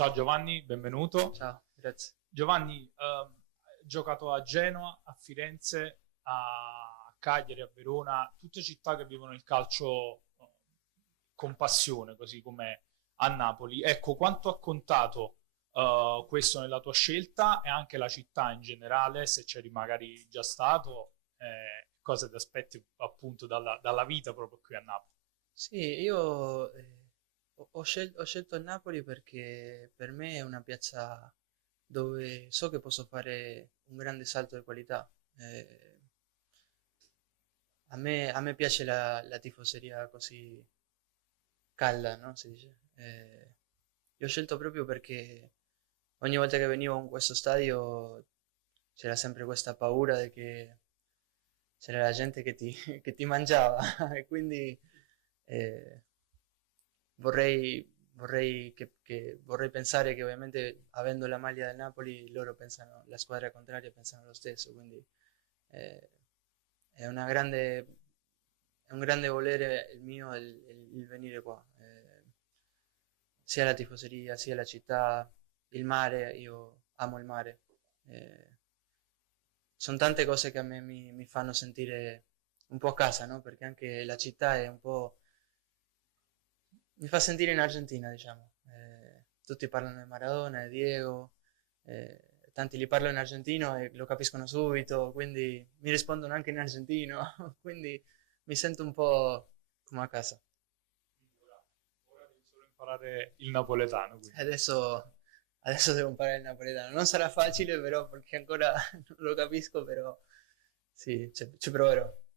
Ciao Giovanni, benvenuto. Ciao, grazie. Giovanni, hai giocato a Genoa, a Firenze, a Cagliari, a Verona, tutte città che vivono il calcio con passione, così come a Napoli. Ecco, quanto ha contato questo nella tua scelta e anche la città in generale, se c'eri magari già stato, cosa ti aspetti appunto dalla vita proprio qui a Napoli? Sì, io ho scelto il Napoli perché per me è una piazza dove so che posso fare un grande salto di qualità. A me piace la tifoseria così calda, no? Si dice. Io ho scelto proprio perché ogni volta che venivo in questo stadio c'era sempre questa paura di che c'era la gente che ti mangiava e quindi eh, vorrei pensare che ovviamente avendo la maglia del Napoli loro pensano, la squadra contraria pensano lo stesso, quindi eh, è è un grande volere il mio il venire qua. Sia la tifoseria, sia la città, il mare, io amo il mare. Eh, Sono tante cose che a me mi fanno sentire un po' a casa, no? Perché anche la città è un po'. Mi fa sentire in Argentina, diciamo. Tutti parlano di Maradona, di Diego, tanti li parlo in argentino e lo capiscono subito, quindi mi rispondono anche in argentino, quindi mi sento un po' come a casa. Ora devi solo imparare il napoletano, E quindi. adesso devo imparare il napoletano. Non sarà facile, però, perché ancora non lo capisco, però sì, ci proverò.